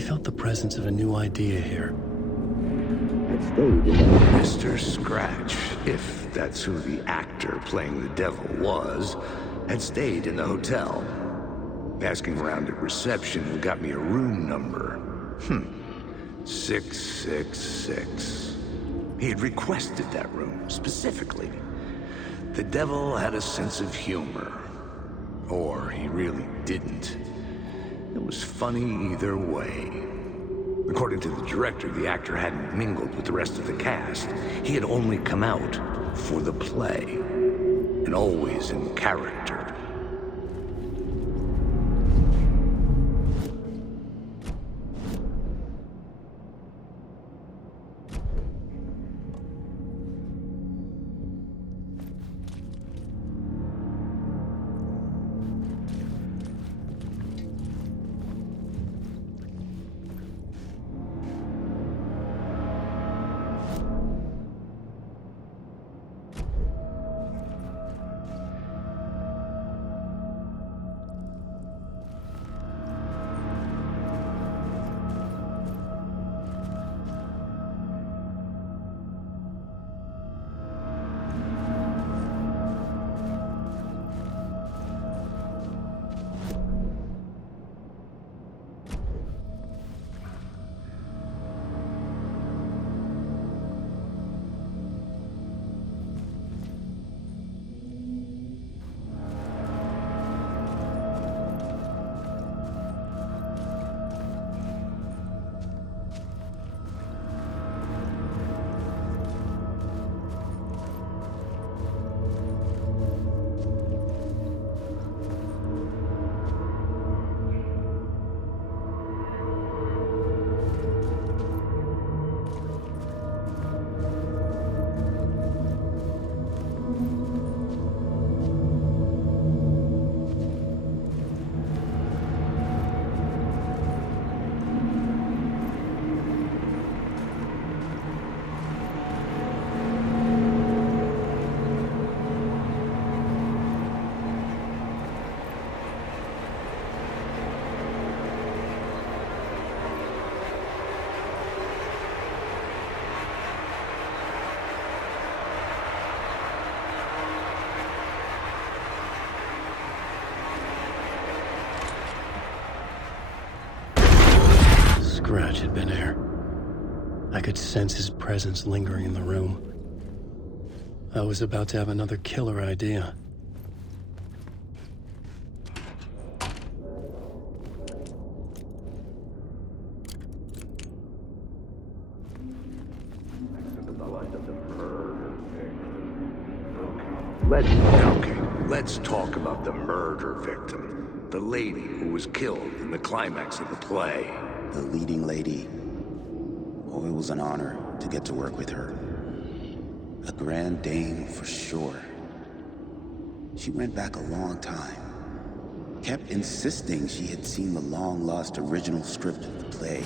I felt the presence of a new idea here. Mr. Scratch, if that's who the actor playing the devil was, had stayed in the hotel. Asking around at reception got me a room number. 666. He had requested that room, specifically. The devil had a sense of humor. Or he really didn't. It was funny either way. According to the director, the actor hadn't mingled with the rest of the cast. He had only come out for the play, and always in character. Scratch had been here. I could sense his presence lingering in the room. I was about to have another killer idea. Let's talk about the murder victim. The lady who was killed in the climax of the play. The leading lady. Oh, it was an honor to get to work with her. A grand dame for sure. She went back a long time. Kept insisting she had seen the long-lost original script of the play.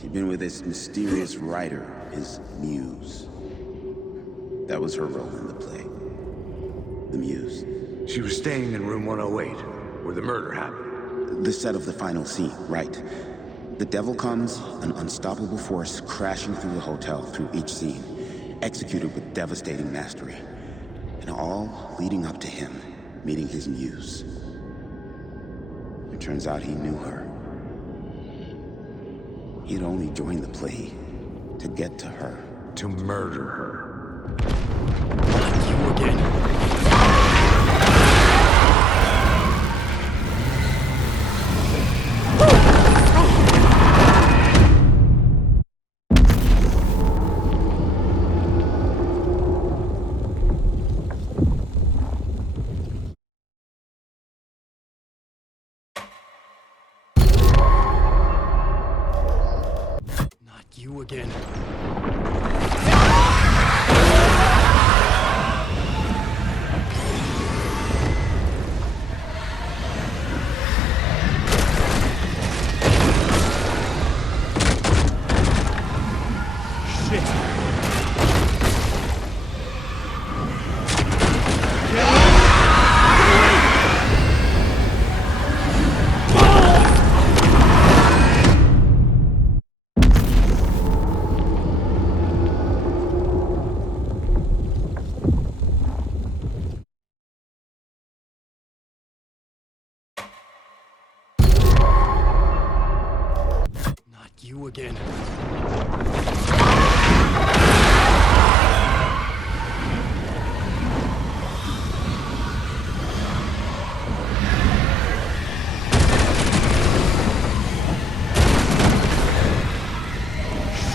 She'd been with this mysterious writer, his muse. That was her role in the play. The muse. She was staying in room 108, where the murder happened. The set of the final scene, right. The devil comes, an unstoppable force crashing through the hotel through each scene, executed with devastating mastery. And all leading up to him meeting his muse. It turns out he knew her. He had only joined the play to get to her. To murder her. You again. You again. you again.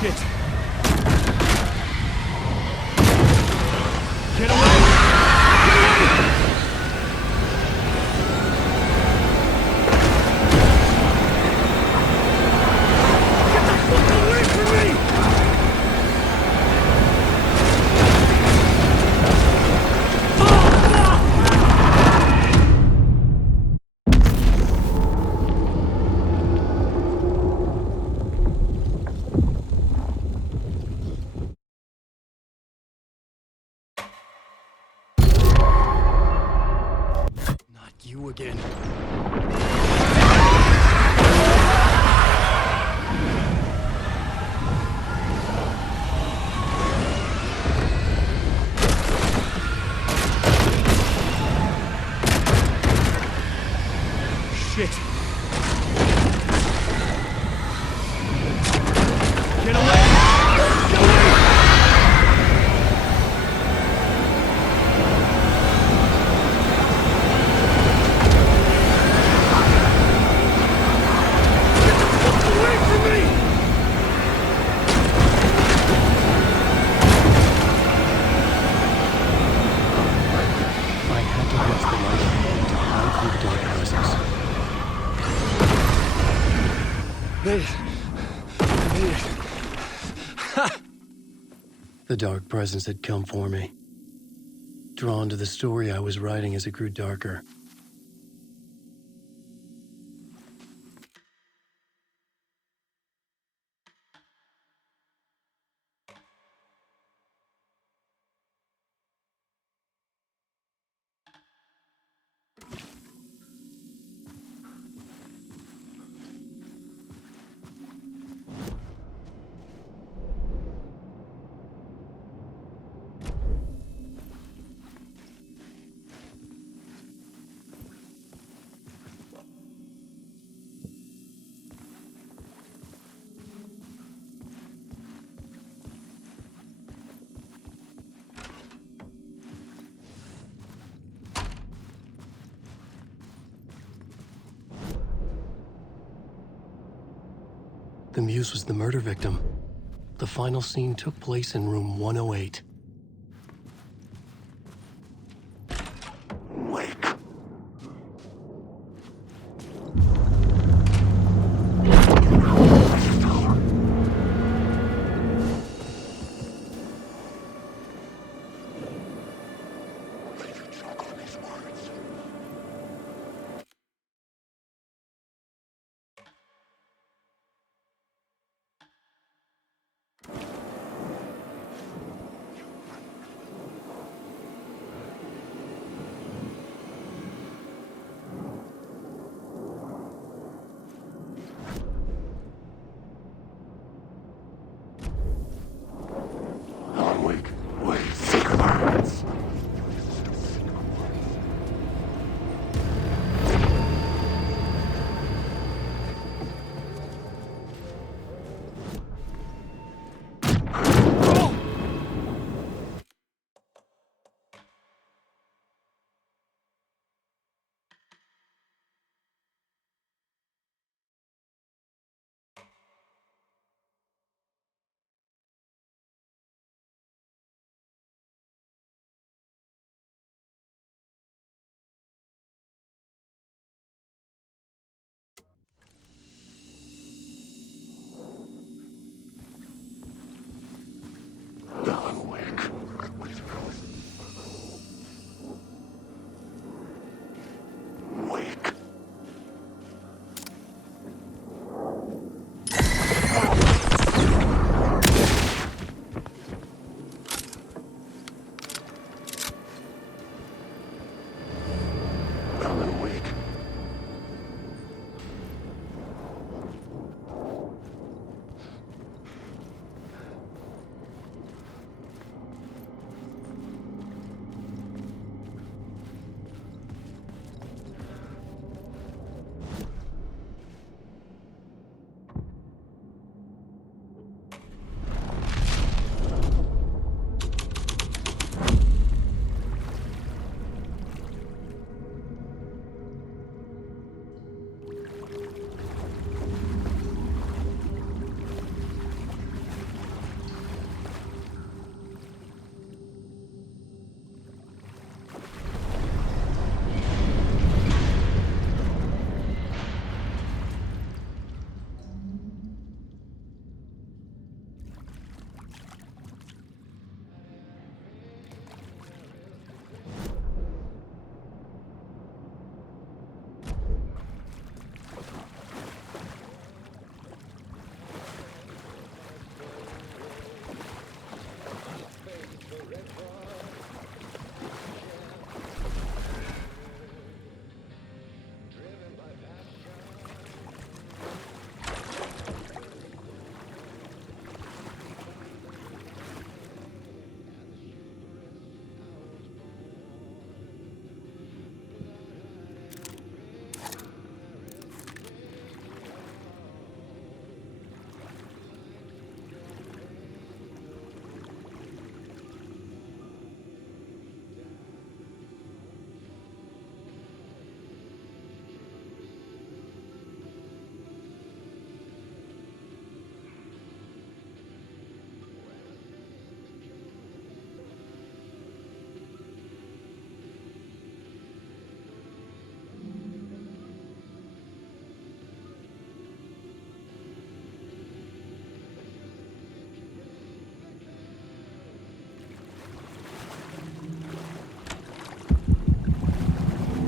Shit! Get away! Not you again. Shit! Get away! Get away! Get the fuck away from me! I had to watch the light to hide from the dark presence. Made it. I made it. The dark presence had come for me. Drawn to the story I was writing as it grew darker. The Muse was the murder victim. The final scene took place in room 108. Wake.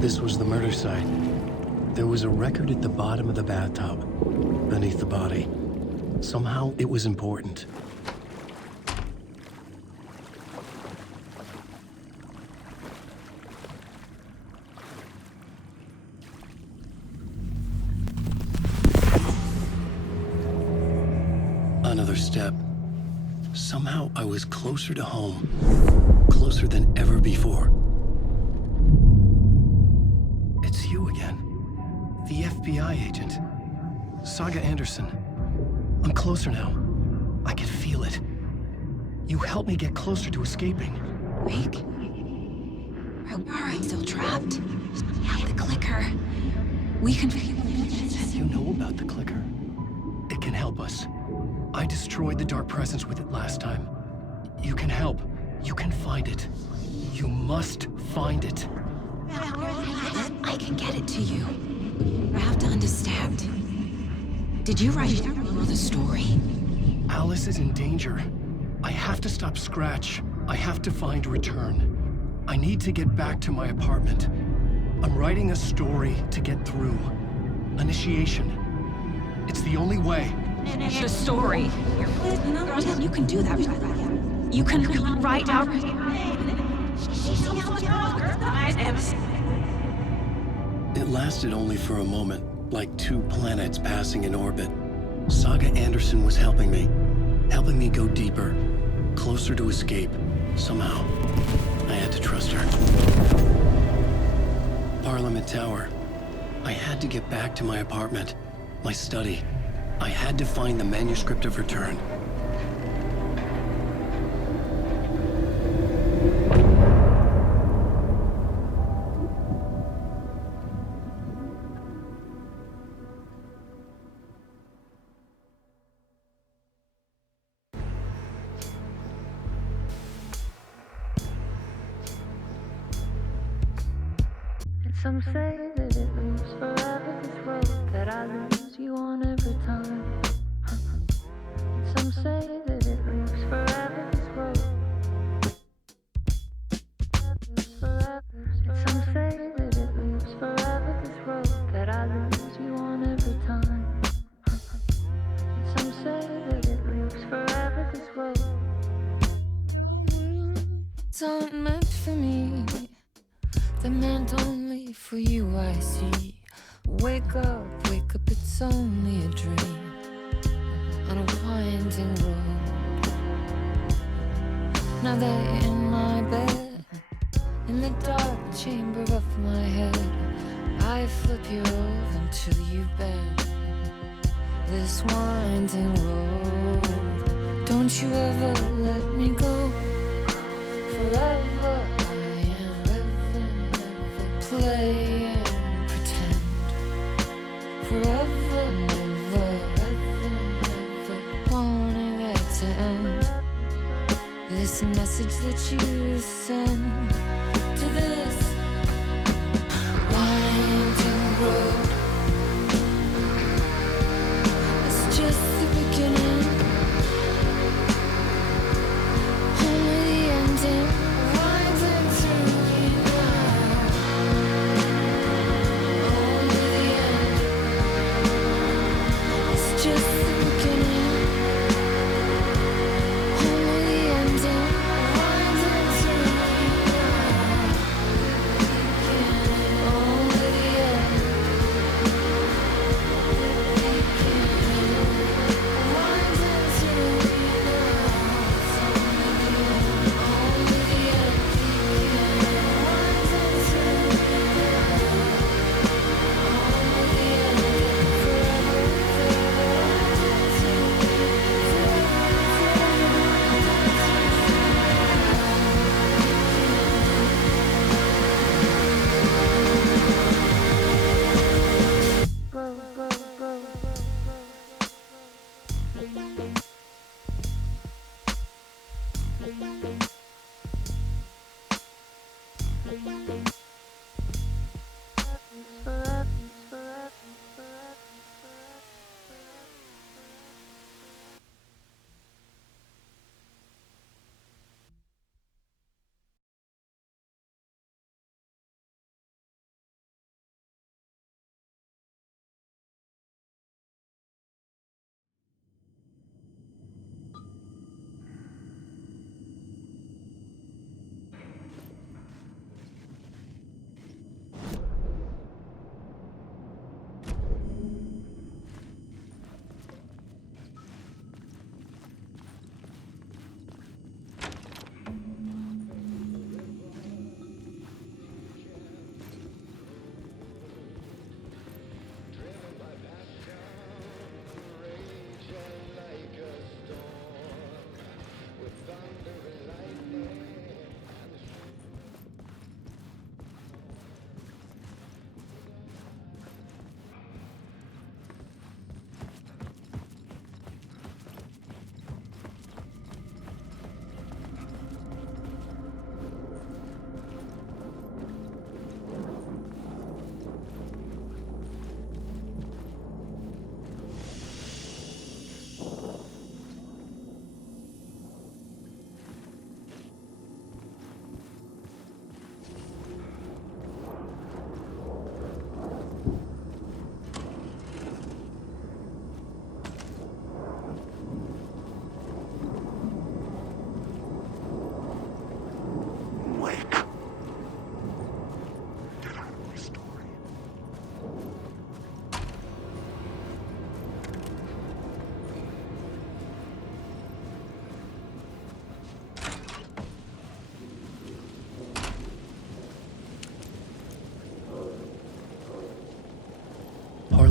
This was the murder site. There was a record at the bottom of the bathtub, beneath the body. Somehow, it was important. Another step. Somehow, I was closer to home. Closer than ever before. It's you again. The FBI agent. Saga Anderson. I'm closer now. I can feel it. You helped me get closer to escaping. Wake. Are I still trapped? Yeah, the clicker. We can... You know about the clicker. It can help us. I destroyed the dark presence with it last time. You can help. You can find it. You must find it. I can get it to you. I have to understand. Did you write the story? Alice is in danger. I have to stop Scratch. I have to find Return. I need to get back to my apartment. I'm writing a story to get through. Initiation. It's the only way. The story. You can do that. You can write out... It lasted only for a moment, like two planets passing in orbit. Saga Anderson was helping me go deeper, closer to escape. Somehow, I had to trust her. Parliament Tower. I had to get back to my apartment, my study. I had to find the manuscript of Return. Some say that it moves forever, this road that I lose you on every time. Some say that it moves forever, this road. Some say that it moves forever, this road that I lose you on every time. Some say that it moves forever, this road. It's not meant for me. They're meant only for you, I see. Wake up, it's only a dream on a winding road. Now they're in my bed, in the dark chamber of my head. I flip you over until you bend this winding road. Don't you ever let me go. Forever play and pretend. Forever, never, wanting it to end. This message that you send to this winding road. It's just the beginning, only the ending. Winding through me now.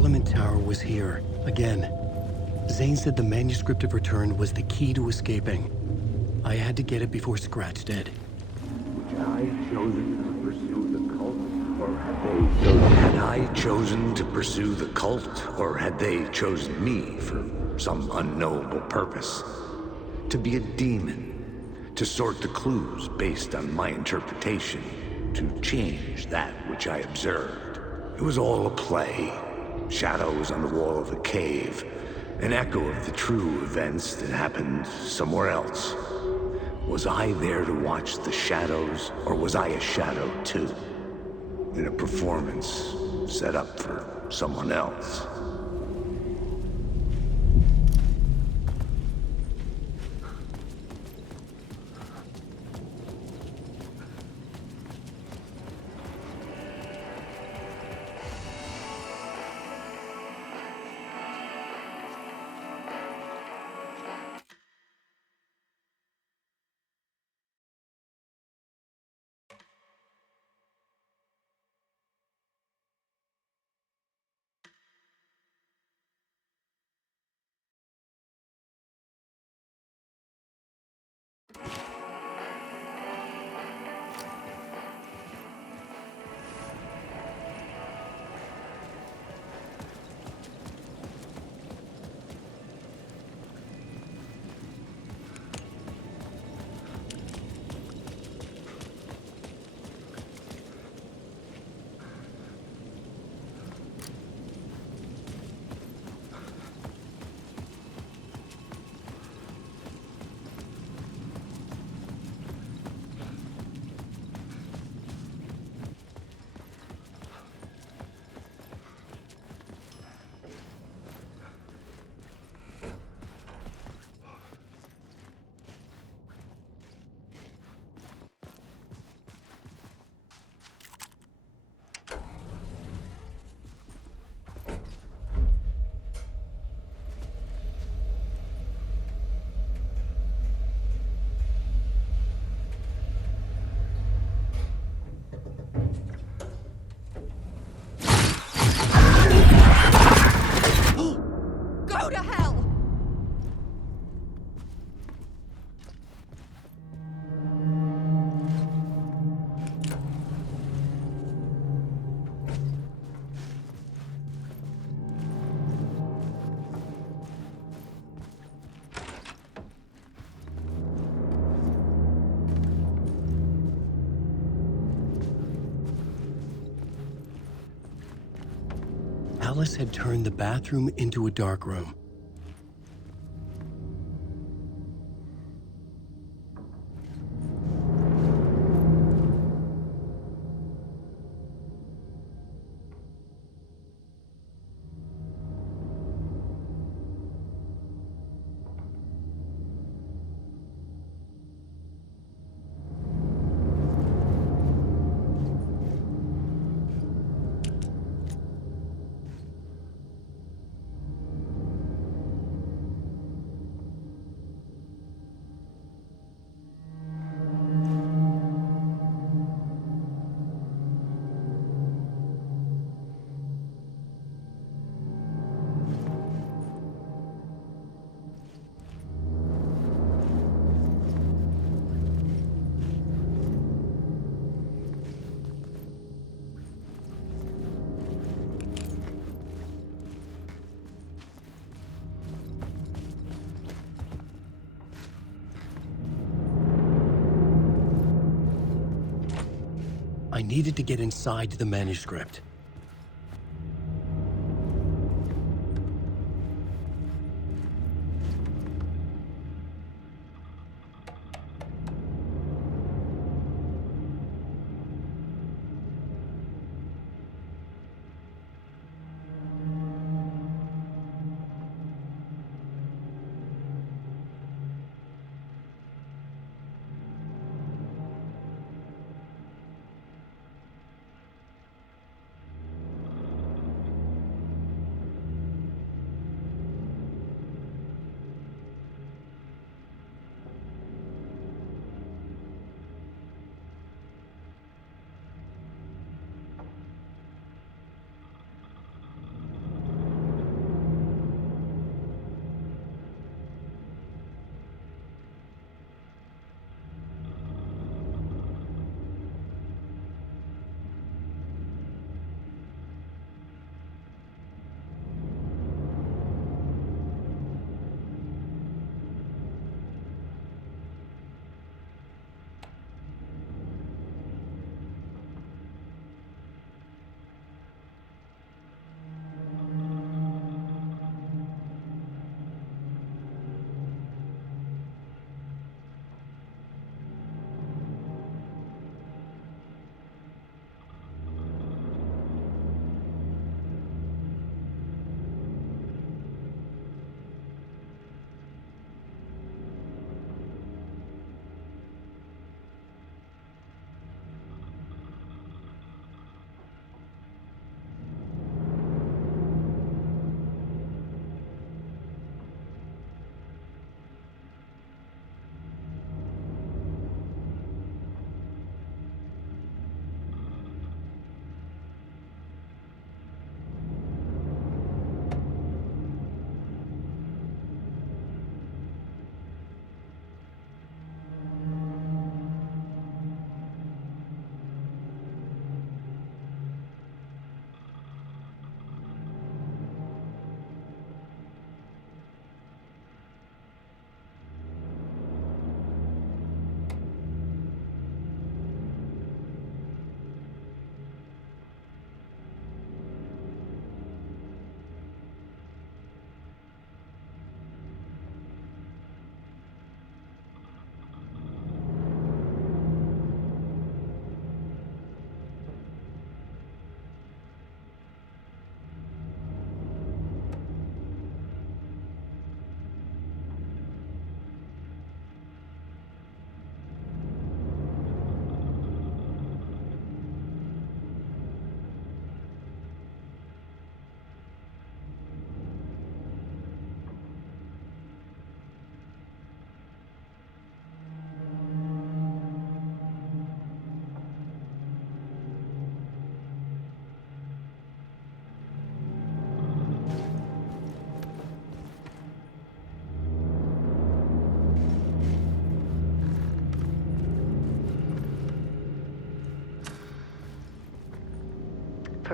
Parliament Tower was here, again. Zane said the manuscript of return was the key to escaping. I had to get it before Scratch did. Had I chosen to pursue the cult, or had they chosen me for some unknowable purpose? To be a demon, to sort the clues based on my interpretation, to change that which I observed. It was all a play. Shadows on the wall of a cave, an echo of the true events that happened somewhere else. Was I there to watch the shadows, or was I a shadow too? In a performance set up for someone else. Go to hell! Alice had turned the bathroom into a dark room. I needed to get inside the manuscript.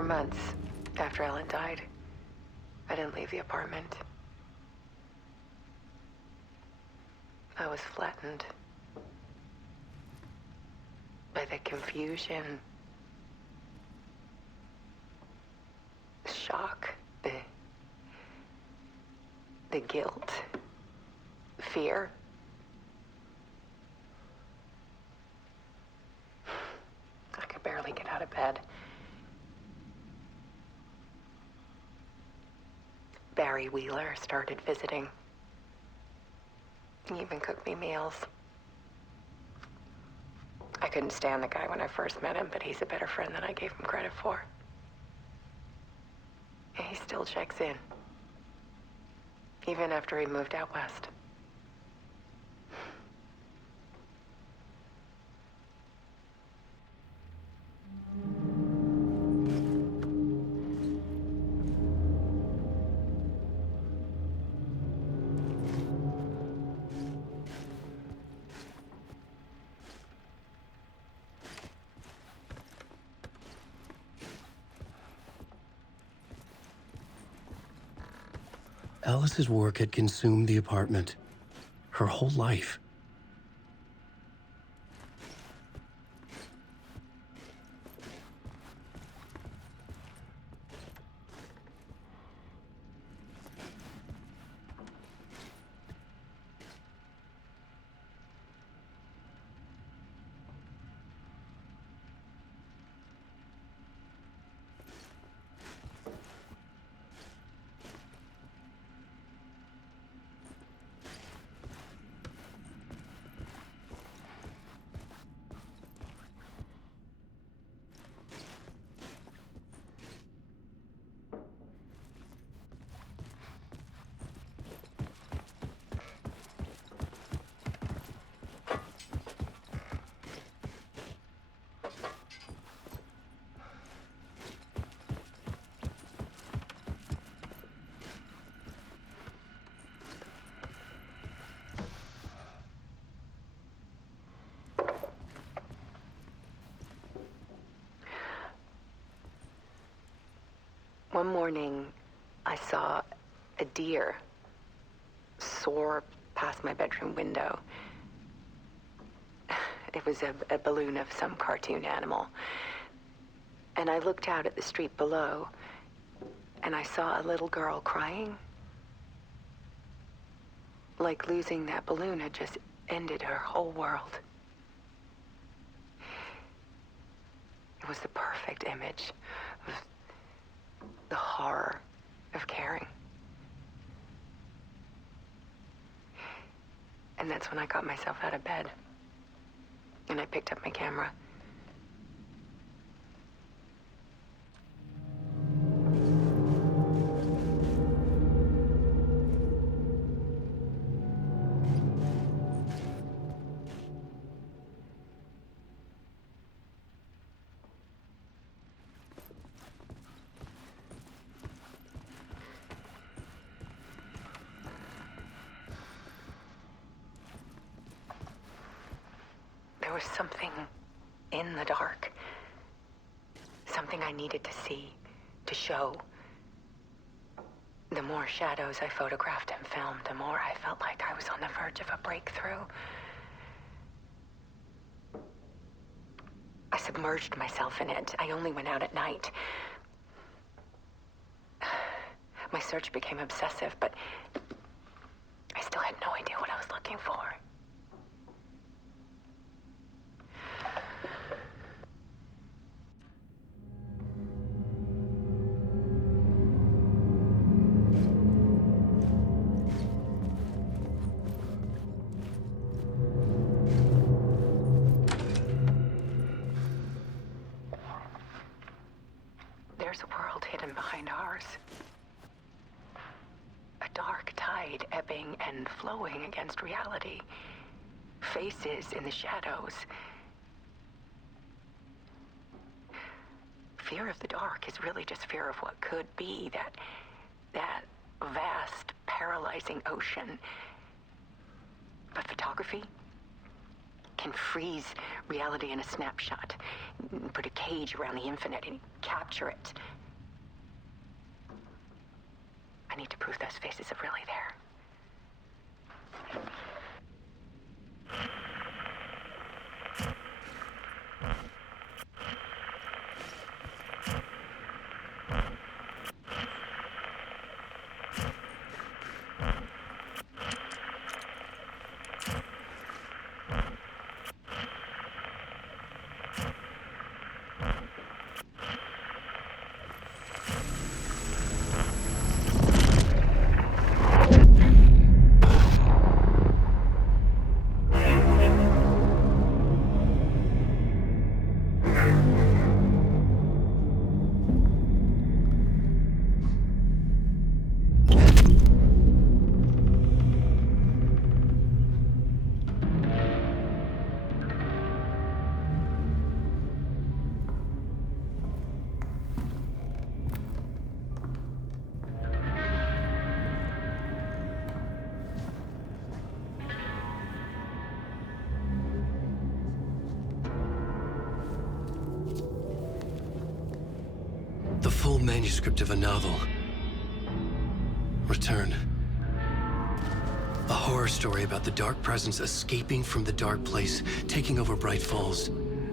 For months after Ellen died, I didn't leave the apartment. I was flattened by the confusion, the shock, the guilt, the fear. I could barely get out of bed. Barry Wheeler started visiting. He even cooked me meals. I couldn't stand the guy when I first met him, but he's a better friend than I gave him credit for. And he still checks in, even after he moved out west. Alice's work had consumed the apartment. Her whole life. One morning, I saw a deer soar past my bedroom window. It was a balloon of some cartoon animal. And I looked out at the street below, and I saw a little girl crying. Like losing that balloon had just ended her whole world. It was the perfect image of the horror of caring. And that's when I got myself out of bed. And I picked up my camera. There was something in the dark. Something I needed to see, to show. The more shadows I photographed and filmed, the more I felt like I was on the verge of a breakthrough. I submerged myself in it. I only went out at night. My search became obsessive, but I still had no idea what I was looking for. There's a world hidden behind ours. A dark tide ebbing and flowing against reality. Faces in the shadows. Fear of the dark is really just fear of what could be, that vast, paralyzing ocean. But photography can freeze reality in a snapshot, put a cage around the infinite and capture it. I need to prove those faces are really there. The full manuscript of a novel. Return. A horror story about the dark presence escaping from the dark place, taking over Bright Falls.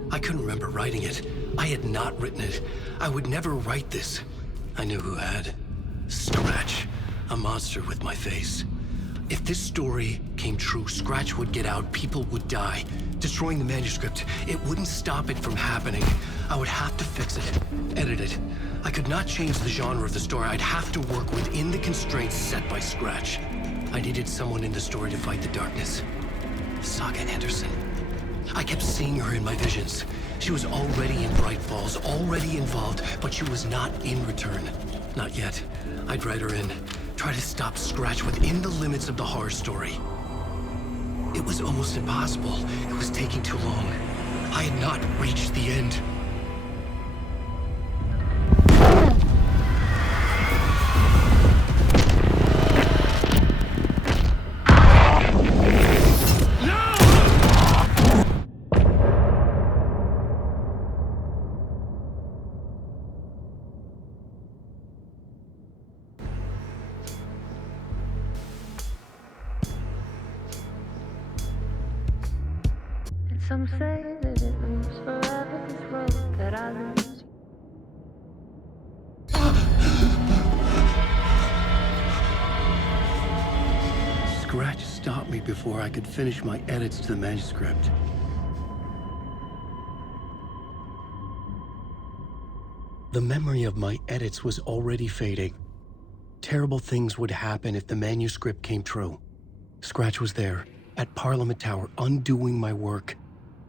I couldn't remember writing it. I had not written it. I would never write this. I knew who had. Scratch. A monster with my face. If this story came true, Scratch would get out, people would die. Destroying the manuscript, it wouldn't stop it from happening. I would have to fix it, edit it. I could not change the genre of the story. I'd have to work within the constraints set by Scratch. I needed someone in the story to fight the darkness. Saga Anderson. I kept seeing her in my visions. She was already in Bright Falls, already involved, but she was not in Return. Not yet. I'd write her in. Try to stop Scratch within the limits of the horror story. It was almost impossible. It was taking too long. I had not reached the end. Some say that it moves forever, this road that I lose. Scratch stopped me before I could finish my edits to the manuscript. The memory of my edits was already fading. Terrible things would happen if the manuscript came true. Scratch was there, at Parliament Tower, undoing my work.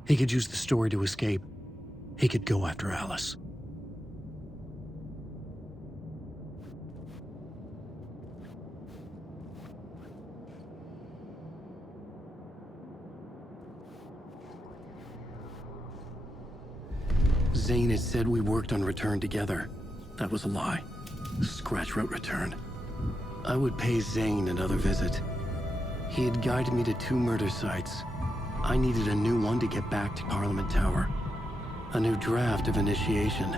He could use the story to escape. He could go after Alice. Zane had said we worked on Return together. That was a lie. Scratch wrote Return. I would pay Zane another visit. He had guided me to 2 murder sites. I needed a new one to get back to Parliament Tower. A new draft of initiation.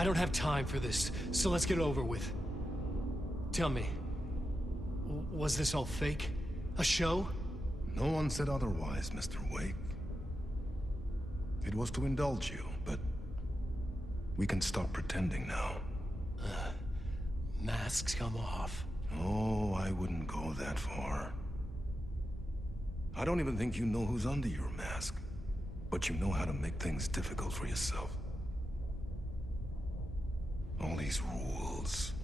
I don't have time for this, so let's get it over with. Tell me, was this all fake? A show? No one said otherwise, Mr. Wake. It was to indulge you, but we can stop pretending now. Masks come off. Oh, I wouldn't go that far. I don't even think you know who's under your mask, but you know how to make things difficult for yourself. All these rules,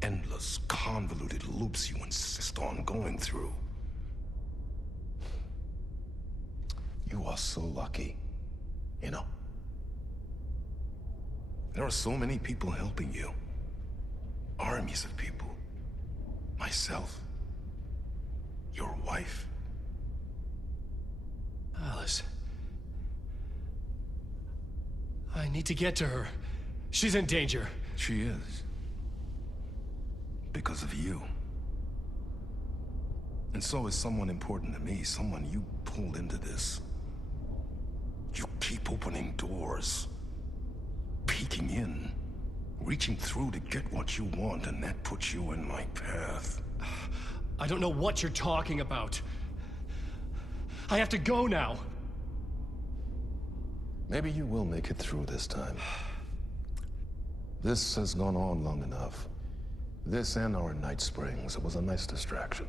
endless, convoluted loops you insist on going through. You are so lucky, you know? There are so many people helping you. Armies of people. Myself. Your wife. Alice. I need to get to her. She's in danger. She is. Because of you. And so is someone important to me, someone you pulled into this. You keep opening doors. Peeking in. Reaching through to get what you want, and that puts you in my path. I don't know what you're talking about. I have to go now. Maybe you will make it through this time. This has gone on long enough. This and our Night Springs, it was a nice distraction.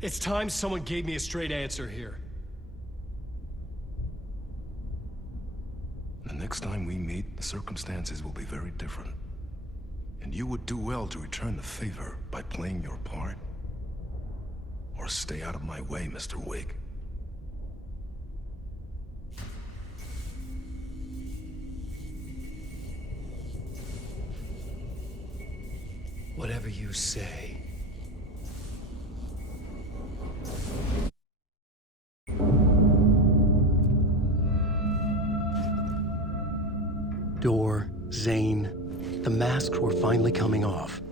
It's time someone gave me a straight answer here. The next time we meet, the circumstances will be very different. And you would do well to return the favor by playing your part. Or stay out of my way, Mr. Wake. Whatever you say. Door, Zane, the masks were finally coming off.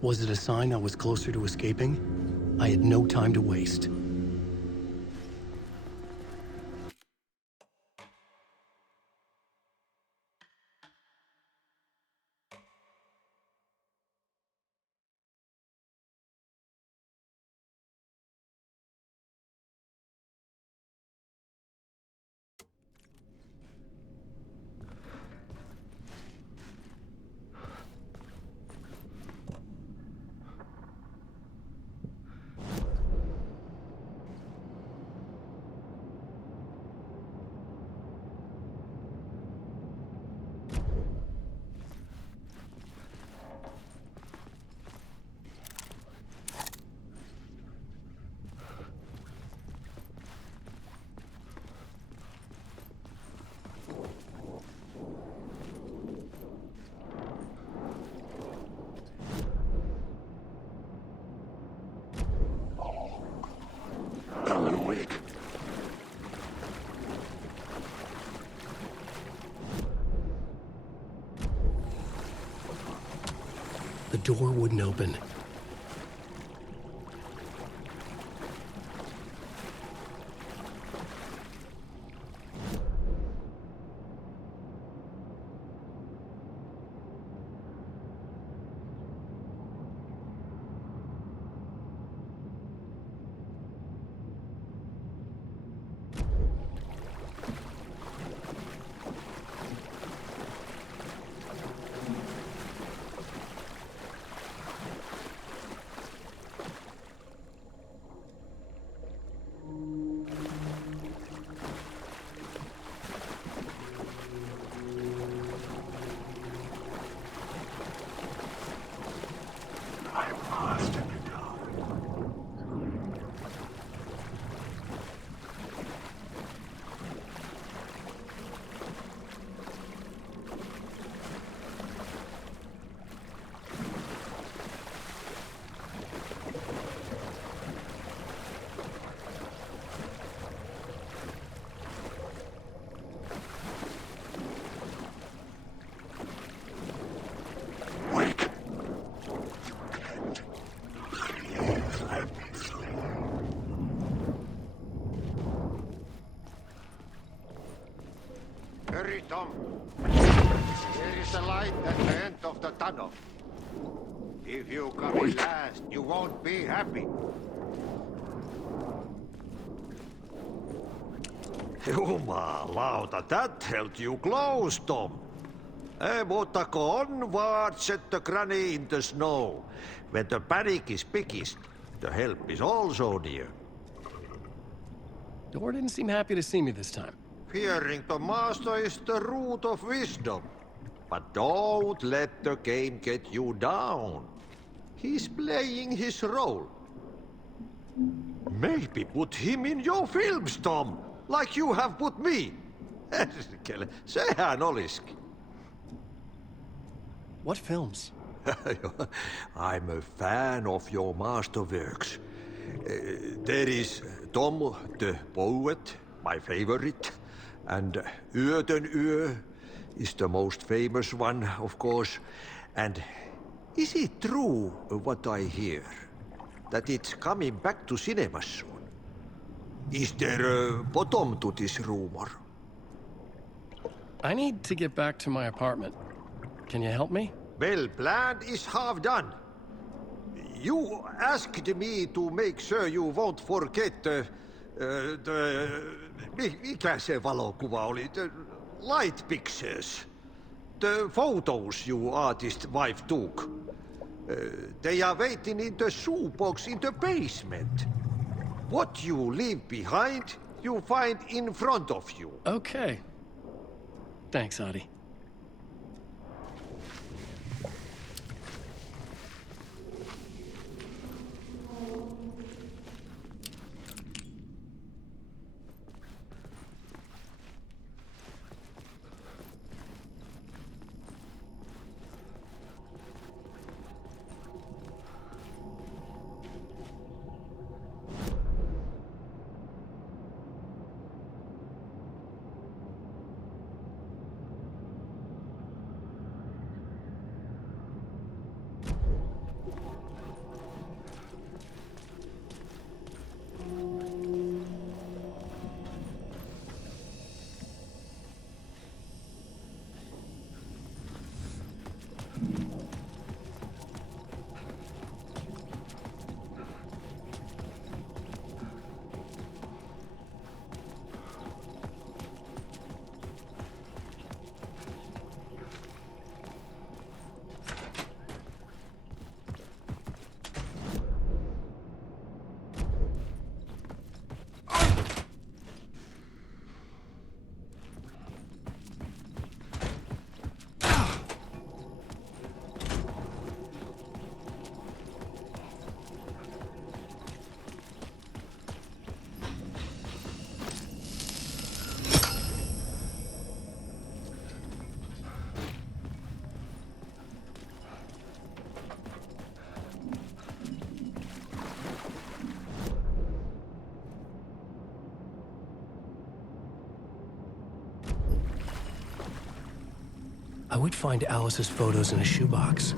Was it a sign I was closer to escaping? I had no time to waste. Alan Wake. The door wouldn't open. tunnel. If you come in last, you won't be happy. Jumalauta, that held you close, Tom. Mutta go onward, said the granny in the snow. When the panic is biggest, the help is also near. Door didn't seem happy to see me this time. Fearing the master is the root of wisdom. But don't let the game get you down. He's playing his role. Maybe put him in your films, Tom, like you have put me. Sehän olisikin. What films? I'm a fan of your masterworks. There is Tom the Poet, my favorite, and Yöden Yö is the most famous one, of course. And is it true what I hear, that it's coming back to cinemas soon? Is there a bottom to this rumor? I need to get back to my apartment. Can you help me? Well, plan is half done. You asked me to make sure you won't forget mikä se valokuva oli? The light pictures. The photos your artist wife took. They are waiting in the shoebox in the basement. What you leave behind, you find in front of you. Okay. Thanks, Adi. I would find Alice's photos in a shoebox.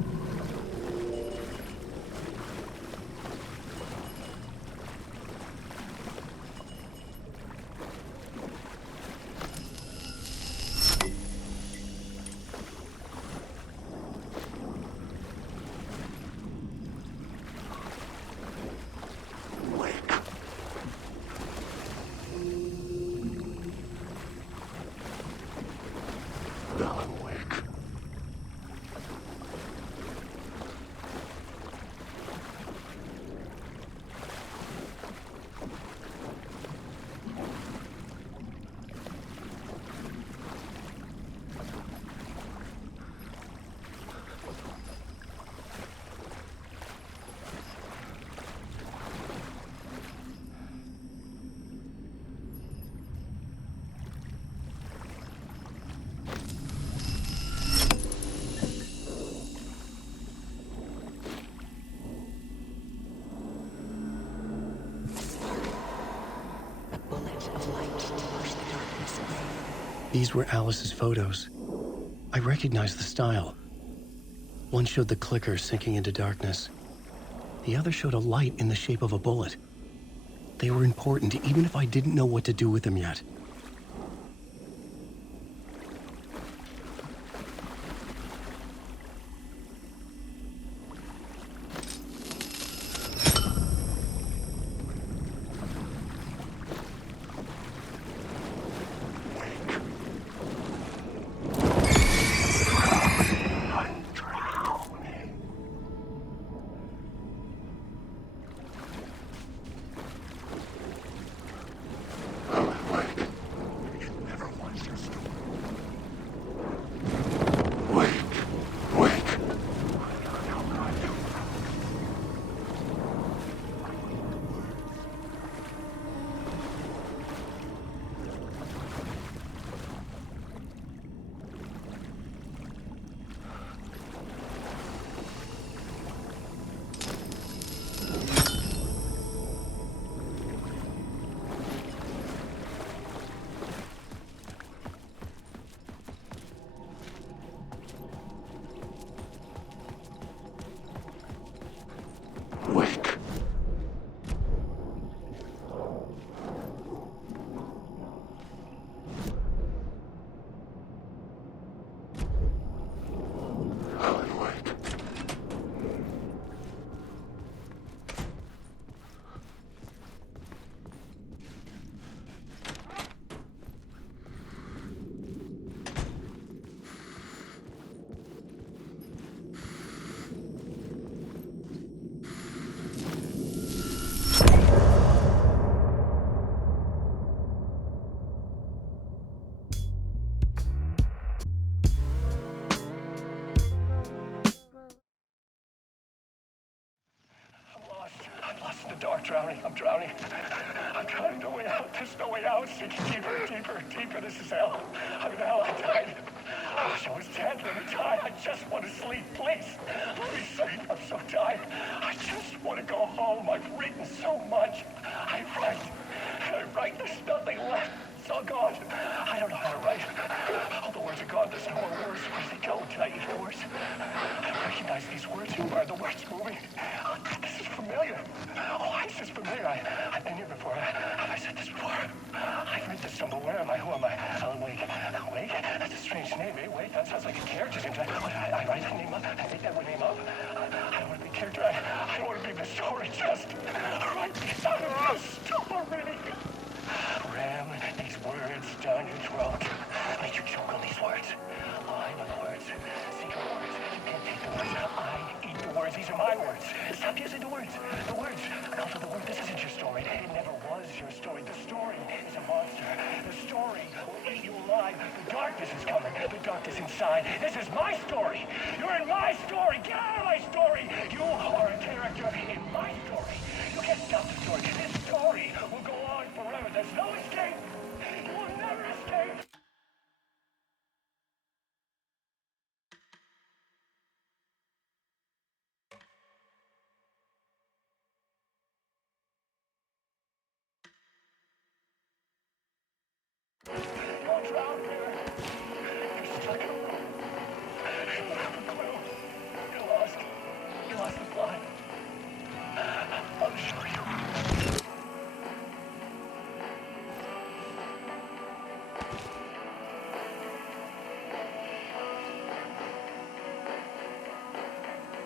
These were Alice's photos. I recognized the style. One showed the clicker sinking into darkness. The other showed a light in the shape of a bullet. They were important, even if I didn't know what to do with them yet. drowning. I'm drowning. I'm drowning. No way out. There's no way out. Sinking deeper, deeper, deeper. This is hell. I'm in hell. I died. I wish I was dead. Let me die. I just want to sleep. Please. Let me sleep. I'm so tired. I just want to go home. I've written so much. I write. There's nothing left. It's all gone. I don't know how to write. All the words are gone. There's no more words. Where do they go? Can I eat the words? I recognize these words. Who are the words moving? Oh, this is familiar. Oh, this is familiar. I've been here before. Have I said this before? I've read this somewhere. Where am I? Who am I? Alan Wake. Alan Wake? That's a strange name, eh? Wake? That sounds like a character's name. I write that name up. I make that name up. I don't want to be a character. I don't want to be the story. Just write this out of the story. Ram these words down your throat. Make you choke on these words. Oh, I know the words. Think of words. You can't take the words. I eat the words. These are my words. Stop using the words. The words. Come to the word. This isn't your story. It never was your story. The story is a monster. The story will eat you alive. The darkness is coming. The darkness inside. This is my story. You're in my story. Get out of my story. You are a character in my story. You can't stop the story. This story will go on forever. There's no escape. You will never escape. You're drowned here. You're stuck in a room. You don't have a clue. You're lost. You lost the plot.